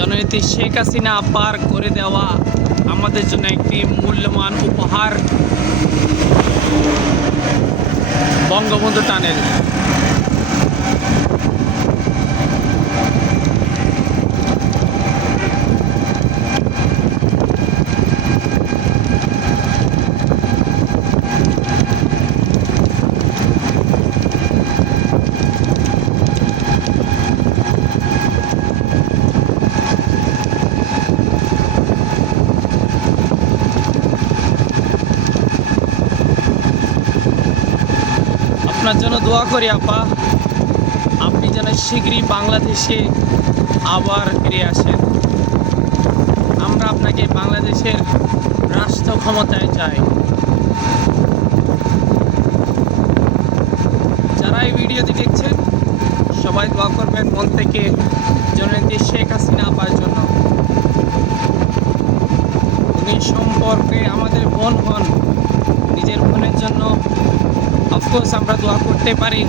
জননেত্রী শেখ হাসিনা পার করে দেওয়া আমাদের জন্য একটি মূল্যবান উপহার, বঙ্গবন্ধু টানেল। আপনার জন্য দোয়া করি আপা, আপনি যেন শীঘ্রই বাংলাদেশে আবার ফিরে আসেন। আমরা আপনাকে বাংলাদেশের রাষ্ট্র ক্ষমতায় চাই। যারা এই ভিডিওটি দেখছেন সবাই দোয়া করবেন মন থেকে জননেত্রী শেখ হাসিনা আপার জন্য। উনি সম্পর্কে আমাদের বোন হন, নিজের বোনের জন্য অফকোর্স আমরা দোয়া করতে পারি,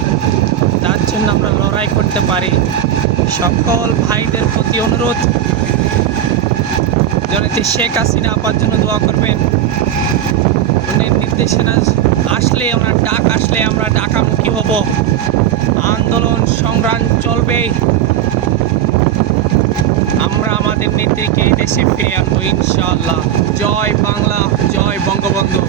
তার জন্য আমরা লড়াই করতে পারি। সকল ভাইদের প্রতি অনুরোধ, জননেত্রী শেখ হাসিনা আপার জন্য দোয়া করবেন। উনির নির্দেশনা আসলে, আমরা ডাক আসলে আমরা ঢাকামুখী হব, আন্দোলন সংগ্রাম চলবে, আমরা আমাদের নেত্রীকে দেশে ফিরে আনবো ইনশাআল্লাহ। জয় বাংলা, জয় বঙ্গবন্ধু।